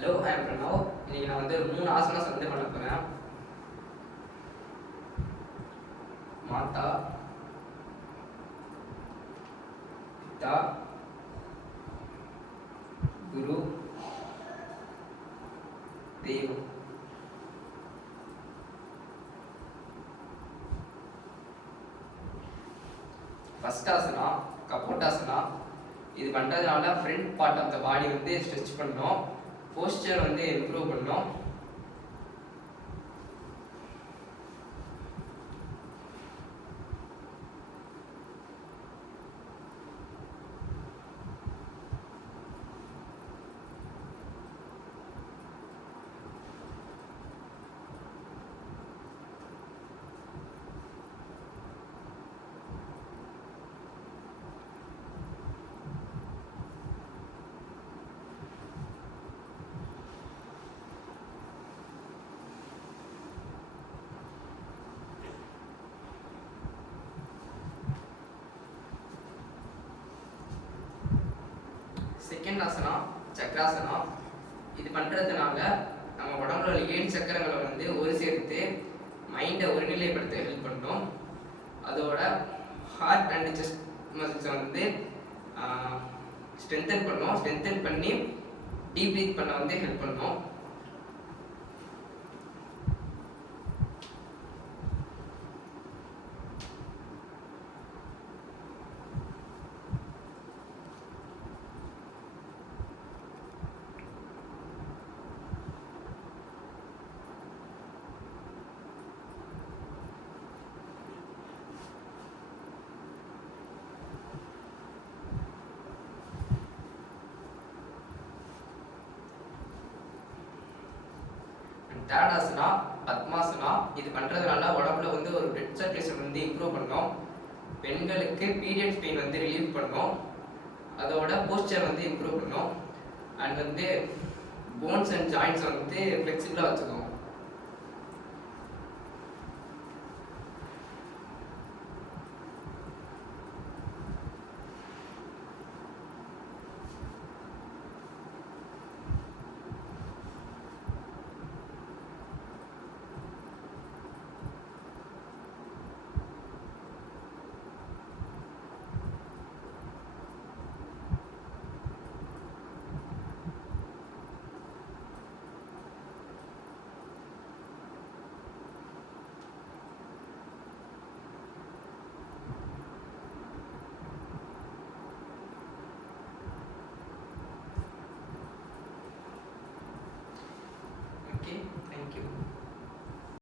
Hello, I am Pranav. இன்னைக்கு நான் வந்து 3 ஆசனாஸ் வந்து பண்ண போறேன். மாதா, பிதா, குரு, தெய்வம். ஃபர்ஸ்ட் ஆசனா கபோட்டாசனா. இது பண்ணுறதுனால ஃப்ரண்ட் பார்ட் ஆஃப் த பாடி வந்து ஸ்ட்ரெச் பண்ணோம், போஸ்டர் வந்து இம்ப்ரூவ் பண்ணோம். செகண்ட் ஆசனா சக்கராசனா. இது பண்ணுறதுனால நம்ம உடம்புல உள்ள 7 சக்கரங்களை வந்து ஒரு சேர்த்து மைண்டை ஒருநிலைப்படுத்த ஹெல்ப் பண்ணும். அதோட ஹார்ட் அண்ட் செஸ்ட் மசில்ஸை வந்து ஸ்ட்ரென்தன் பண்ணி டீப் ப்ரீத் பண்ண வந்து ஹெல்ப் பண்ணும். தேர்ட் ஆசனா பத்மாசனா. இது பண்ணுறதுனால உடம்புல வந்து ஒரு பிளட் சர்க்குலேஷன் வந்து இம்ப்ரூவ் பண்ணோம். பெண்களுக்கு பீரியட்ஸ் பெயின் வந்து ரிலீவ் பண்ணோம். அதோட போஸ்டர் வந்து இம்ப்ரூவ் பண்ணோம். அண்ட் வந்து போன்ஸ் அண்ட் ஜாயின்ஸ் வந்து ஃப்ளெக்சிபிளாக வச்சுக்கோம். Okay.